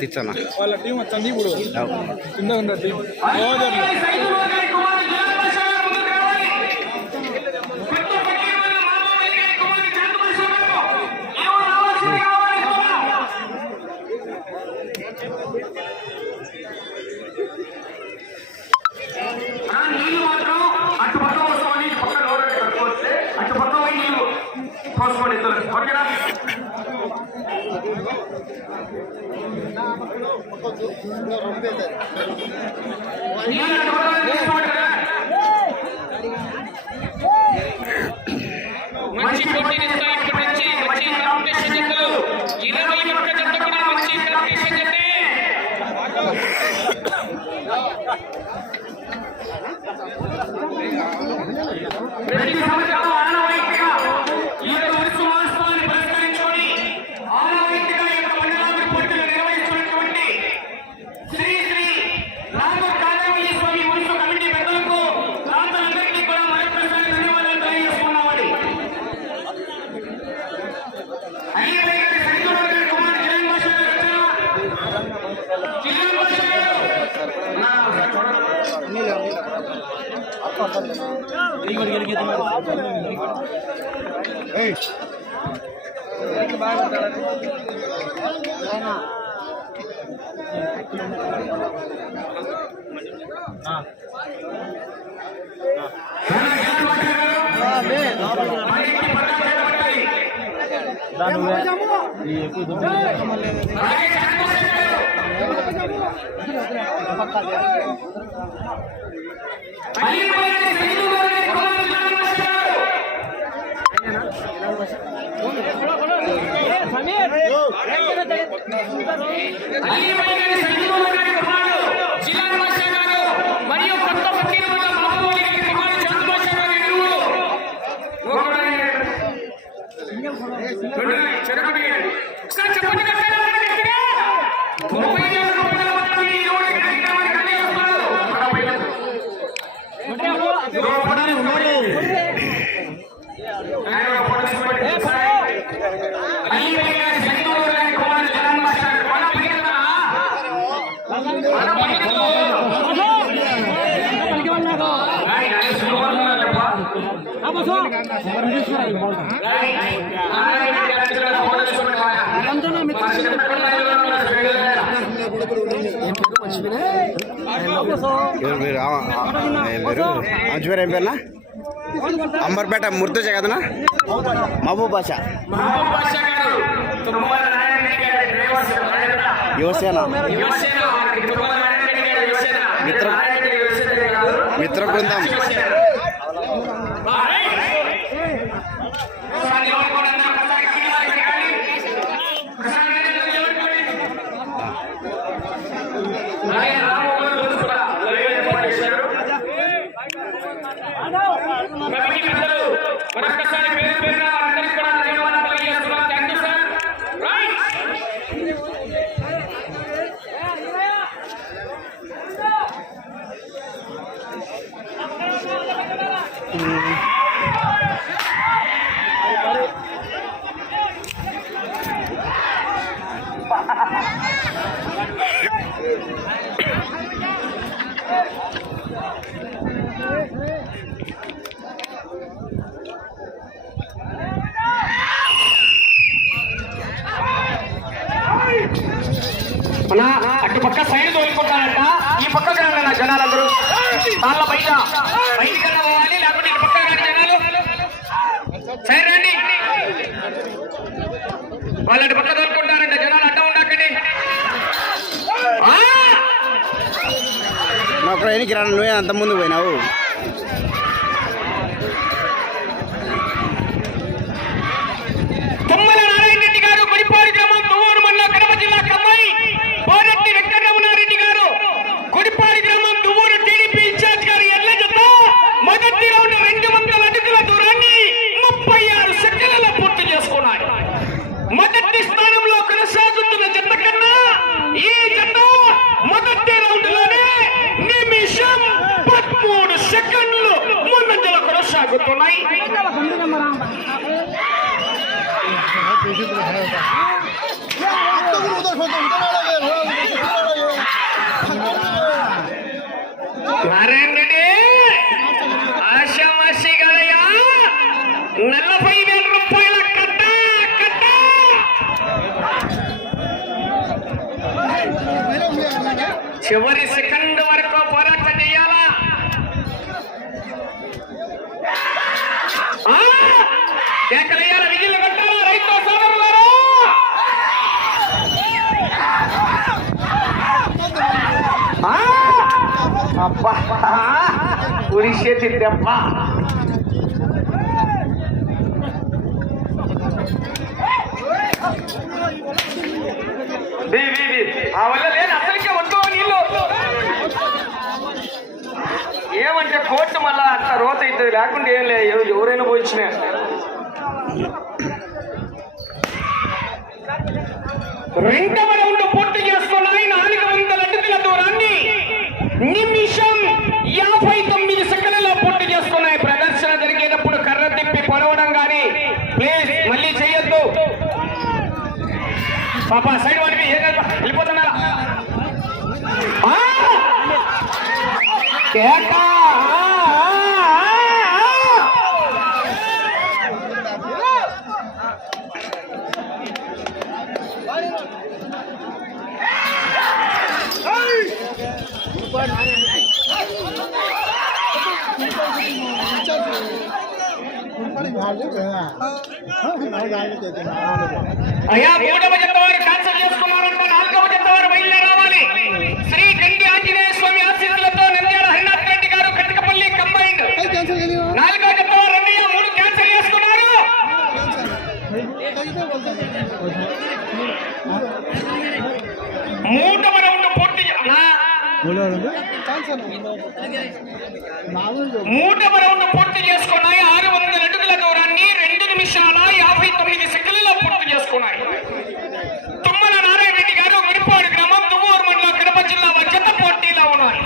తెచ్చానా వాళ్ళ టీం చందీపుడు కింద ఉన్న టీం Thank you. దాని ఎక్కువ దొంగ సమీర్ మీరు అంచుపేరు ఏం పేరునా అంబర్పేట ముర్తుజా కదనా మహబూబ్ బాషా. యువసేన. మిత్ర మిత్ర బృందం. సైడ్ తోలుకుంటానంట ఈ పక్క రండి నా జనాలందరూ. వాళ్ళ బయట బయట కన్నా పోవాలి పక్క జనాలు. సైడ్ వాళ్ళ పక్క తోలుకుంటారంట. జనాలు అడ్డం ఉండకండి. మా ప్రయాణికి రాను నువ్వే అంత ముందు పోయినావు. నారాయణ రెడ్డి ఆశామాషి కదయ్యా నలభై వేల రూపాయల కట్ట కట్ట చివరి అబ్బా! ఉరిసేటి దెబ్బ ఆ వల్ల లేదు అసలుకే వద్దు నీళ్ళు. ఏమంటే కోర్టు మళ్ళా అంత రోత అవుతుంది లేకుంటే ఏం లేదు ఎవరైనా పోయించిన రెండవ రౌండ్ పూర్తి చేసుకున్నాయి నాలుగు వందల అడుగుల దూరాన్ని నిమిషం యాభై తొమ్మిది సెకండ్లలో పూర్తి చేసుకున్నాయి ప్రదర్శన జరిగేటప్పుడు కర్ర తిప్పి పొడవడం కానీ ప్లీజ్ మళ్ళీ చేయొద్దు పాప సైడ్ వాడికి ఏదైనా వెళ్ళిపోతున్నారా ఆ! కేక! ఆ! ఆ! ఆ! అయ్యా మూడవ మూడవ రౌండ్ పూర్తి మూడవ రౌండ్ పూర్తి చేసుకున్నాయి. ఆరు వందల అడుగుల దూరాన్ని రెండు నిమిషాల యాభై తొమ్మిది సెకండ్లలో పూర్తి చేసుకున్నాయి తుమ్మల నారాయణ రెడ్డి గారు గుడిపాడు గ్రామం తుమ్మూరు మండలం కడప జిల్లా జత పోటీలో ఉన్నారు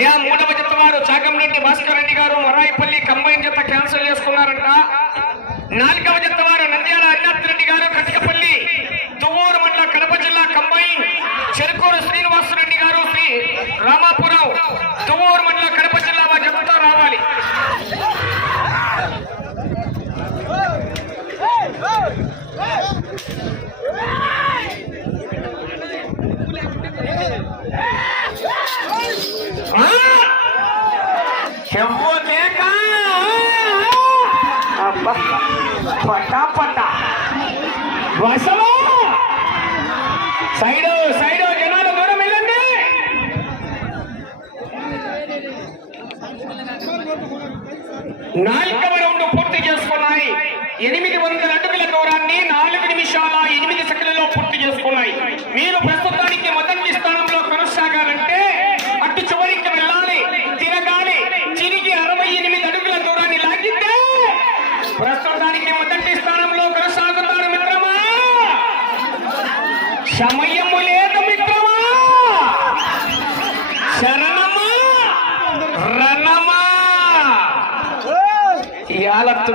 అయా మూడవ జత వారు చాగంరెడ్డి భాస్కర్ రెడ్డి గారు మరాయిపల్లి కంబైన్ జత క్యాన్సిల్ చేసుకున్నారంట. నాలుగవ జత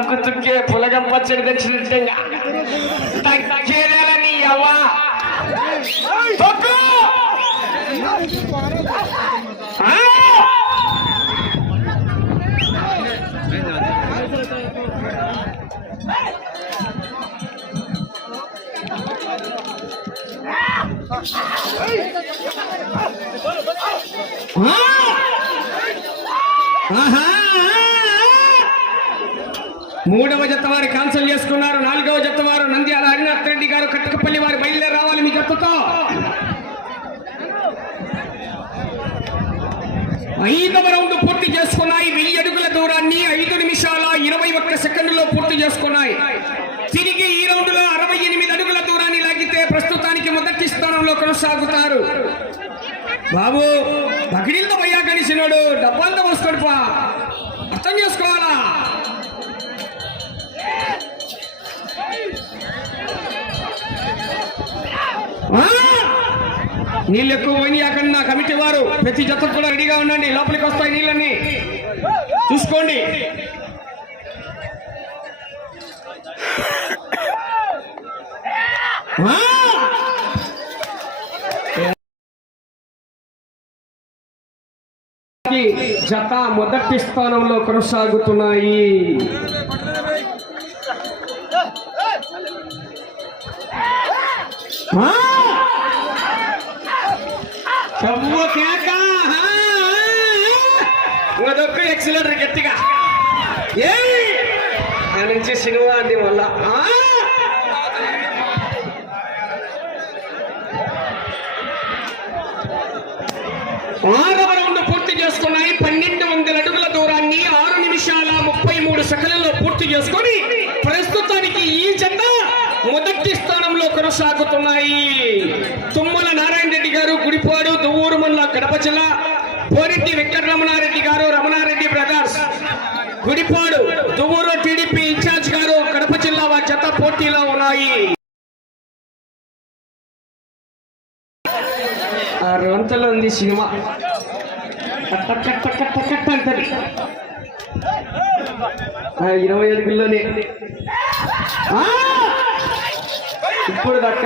ಗುತ್ತಕ್ಕೆ ಪುಲಗಂ ಪಚ್ಚಡಿ ದಂಚಿಟ್ಟಂಗ ತಕ್ಕೇರನಿ ಯವ್ವ మూడవ జత వారు క్యాన్సిల్ చేసుకున్నారు. నాలుగవ జత వారు నంద్యాల హరినాథ్ రెడ్డి గారు కట్టకపల్లి వారు బయలుదేరి రావాలి మీ జతతో. ఐదవ రౌండ్ పూర్తి చేసుకున్నాయి. వెయ్యి అడుగుల దూరాన్ని ఐదు నిమిషాల ఇరవై ఒక్క సెకండ్లో పూర్తి చేసుకున్నాయి. తిరిగి ఈ రౌండ్లో అరవై ఎనిమిది అడుగుల దూరాన్ని లాగితే ప్రస్తుతానికి మొదటి స్థానంలో కొనసాగుతారు. బాబు బకిడీలతో పోయా కలిసినాడు డబ్బాలతో వస్తాడు పా. అర్థం చేసుకోవాలా ఆ! నీళ్ళు ఎక్కువ పోయి అక్కడ నా కమిటీ వారు ప్రతి జతకు కూడా రెడీగా ఉండండి. లోపలికి వస్తాయి నీళ్ళని చూసుకోండి. జత మొదటి స్థానంలో కొనసాగుతున్నాయి. ఆ! చవ్వ కేక ఆ! అదొక్క గట్టిగా ఆ నుంచి సినిమా అండి మళ్ళా ఆ! పూర్తి చేసుకున్నాయి పన్నెండు వందల అడుగుల దూరాన్ని ఆరు నిమిషాల ముప్పై మూడు సెకండ్లలో పూర్తి చేసుకొని ప్రస్తుతానికి ఈ జత మొదటి స్థానంలో కొనసాగుతున్నాయి తుమ్మల నారాయణ రెడ్డి గారు గుడిపాడు దువ్వూరు అధ్యక్షుల కడప జిల్లా పోరెడ్డి వెంకటరమణారెడ్డి గారు Ramana Reddy brothers. Gudipadu Duvvuru TDP in-charge గారు కడప జిల్లా వారి జత పోటీలో ఉన్నాయి. ఆ రొంతలో ఉంది సినిమా. ఇరవై అడుగుల్లోనే. ఇప్పుడు దక్క.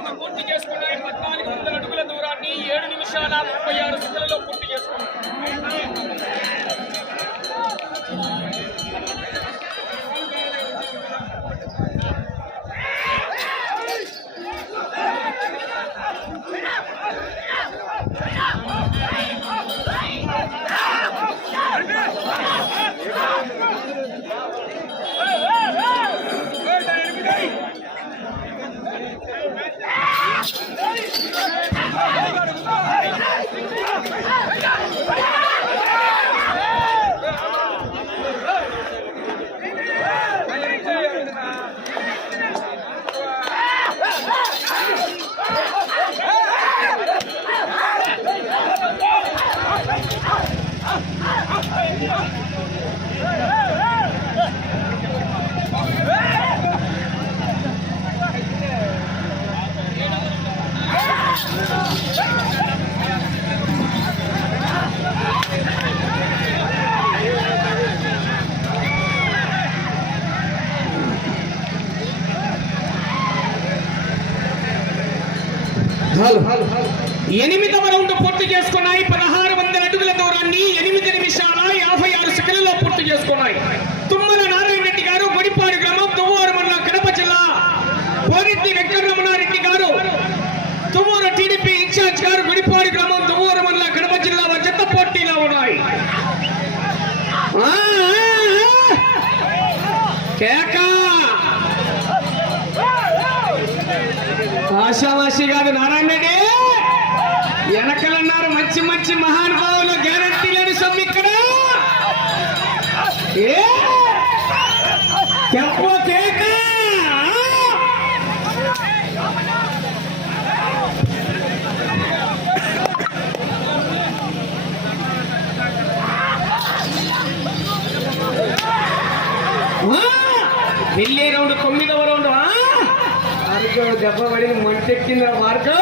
ఆశావాసి కాదు నారాయణ రెడ్డి. వెనకలన్నారు మంచి మంచి మహానుభావులు గ్యారంటీ లేని సొమ్ము ఇక్కడ. ఏ? వెళ్ళే రౌండ్ తొమ్మిది రౌండ్ దెబ్బ మంటెక్కింది మార్గం.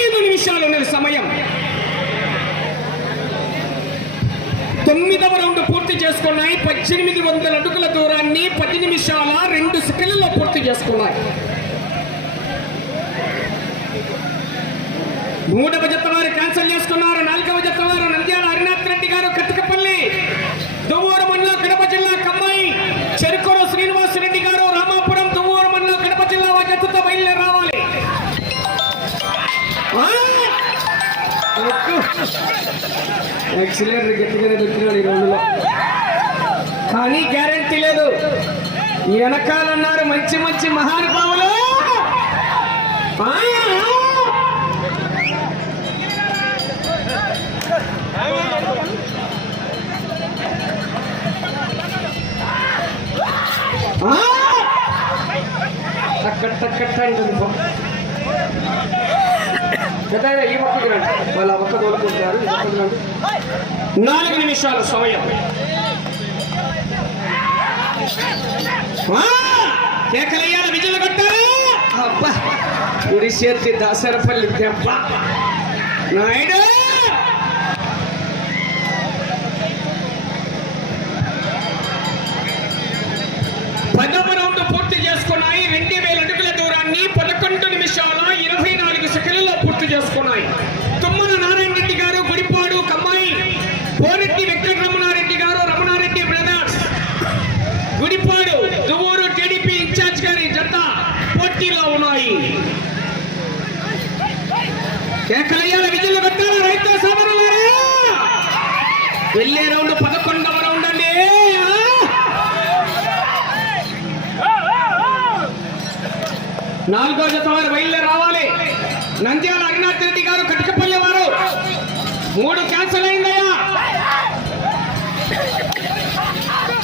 ఐదు నిమిషాలు ఉన్నది సమయం. తొమ్మిదవ రౌండ్ పూర్తి చేసుకున్నాయి. పద్దెనిమిది వందల అడుగుల దూరాన్ని పది నిమిషాల రెండు సెకండ్లలో పూర్తి చేసుకున్నాయి. మూడవ జత వారు క్యాన్సిల్ చేసుకున్నారు. నాలుగవ జత వారు ఎక్సలెంట్ గట్టిగానే దొరికినాడు ఈ రోజులో కానీ గ్యారంటీ లేదు వెనకాలన్నారు మంచి మంచి మహానుభావులు ఆ! ఆ! టక్క అంటుంది పెద్దయ్య ఈ పక్కకి రండి వాళ్ళు ఆ పక్క నాలుగు నిమిషాలు సమయం! కేకలయ్యాల విజులు కట్టారు. అబ్బా గుడి చేతి దాసరపల్లి దెబ్బ నాయుడు! నాలుగో జత వారు బయలుదేరి రావాలి. నంద్యాల అవినాథ్ రెడ్డి గారు కటికపల్లి వారు మూడు క్యాన్సల్ అయిందయ్యా.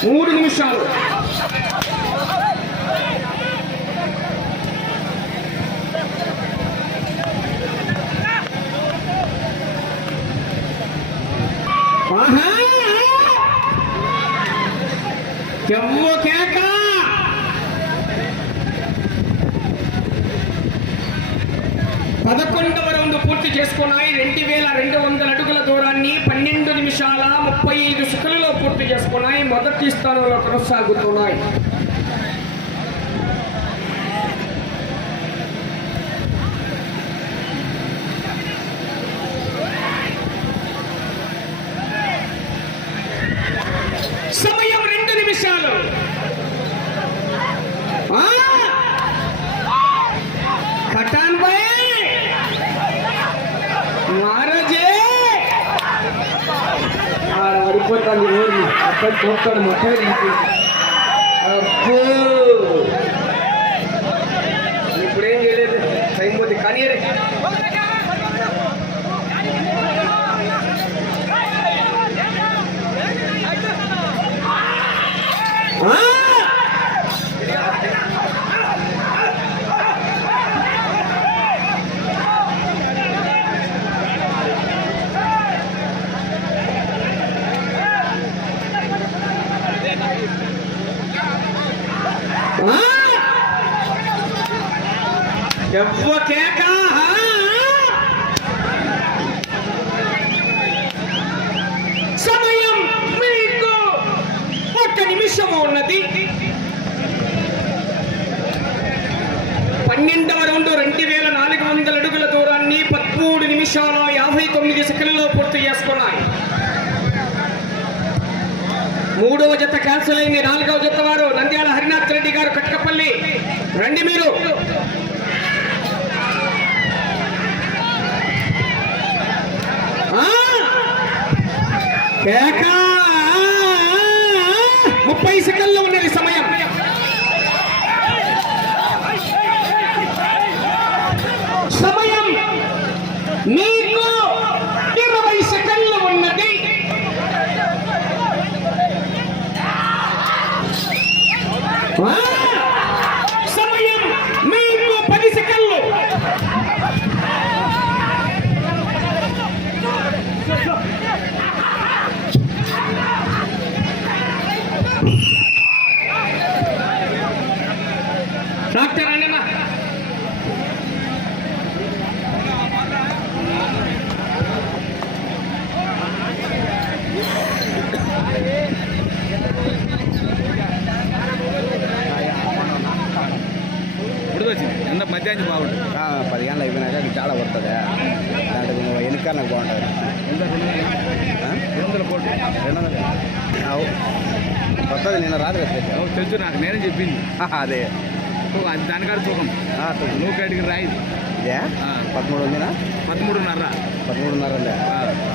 మూడు నిమిషాలు. కేక! ఎవ్వ కేక పదకొండవ రౌండ్ పూర్తి చేసుకున్నాయి. రెండు వేల రెండు వందల అడుగుల దూరాన్ని పన్నెండు నిమిషాల ముప్పై ఐదు సెకండ్లలో పూర్తి చేసుకున్నాయి. మొదటి స్థానంలో కొనసాగుతున్నాయి సమయం రెండు నిమిషాలు ఆ! పఠాన్ భాయ్ మహారాజే అడిపోతాను ఊరిని అక్కడ చూస్తాడు మొత్తం అబ్బో! ఇప్పుడేం చేయలేదు? టైం పోతే కానీ రే. ఆ! ఆ! ఎవ్వ కేక ఆ! సమయం మీకు ఉద్దేశము ఉన్నది. పన్నెండవ రౌండ్ రెండు వేల నాలుగు వందల అడుగుల దూరాన్ని పదమూడు నిమిషాల యాభై తొమ్మిది సెకండ్లలో పూర్తి చేసుకున్నాయి. మూడవ జత క్యాన్సిల్ అయింది. నాలుగవ జత వారు నంద్యాల హరినాథ్ రెడ్డి గారు కట్కపల్లి. రండి మీరు. కేకా! Me! వచ్చింది ఎంత మధ్యాహ్నం బాగుంటుంది ఆ, పది గంటలు అయిపోయినాక అది చాలా పడుతుంది దాంట్లో నువ్వు వెనుక నాకు బాగుంటుంది ఆ? రెండు వందల కోట్లు రెండు వందలు అవు కొత్తది నిన్న రాత్రి వచ్చేసి నువ్వు తెలుసు నాకు నేనే చెప్పింది అదే నువ్వు అది దానికాడ తూకం ఆ, తొమ్మిది. నువ్వు కడిగి రాయి ఇదే ఆ. పదమూడు ఉందినా పదమూడున్నర పదమూడున్నర ఉందా ఆ. పదమూడున్నర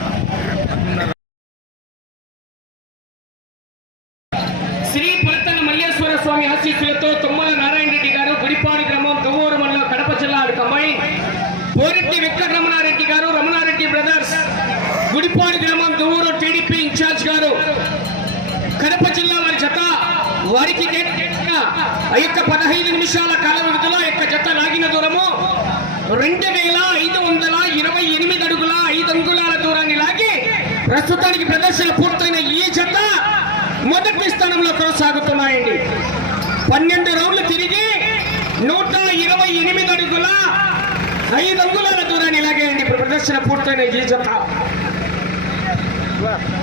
గుడిపాడు గ్రామం దువ్వూరు టీడీపీ ఇన్ఛార్జ్ గారు కడప జిల్లా వారి జత వారికి ఆ యొక్క పదహైదు నిమిషాల కాల వ్యవధిలో యొక్క జత లాగిన దూరము రెండు వేల ఐదు వందల ఇరవై ఎనిమిది అడుగుల ఐదు అంగుళాల దూరాన్ని లాగి ప్రస్తుతానికి ప్రదర్శన పూర్తయిన ఈ జత మొదటి స్థానంలో కొనసాగుతున్నాయండి. పన్నెండు రౌండ్లు తిరిగి నూట ఇరవై ఎనిమిది అడుగుల ఐదు అంగుళాల దూరాన్ని ఇలాగేయండి ప్రదర్శన పూర్తయిన ఈ జత. left.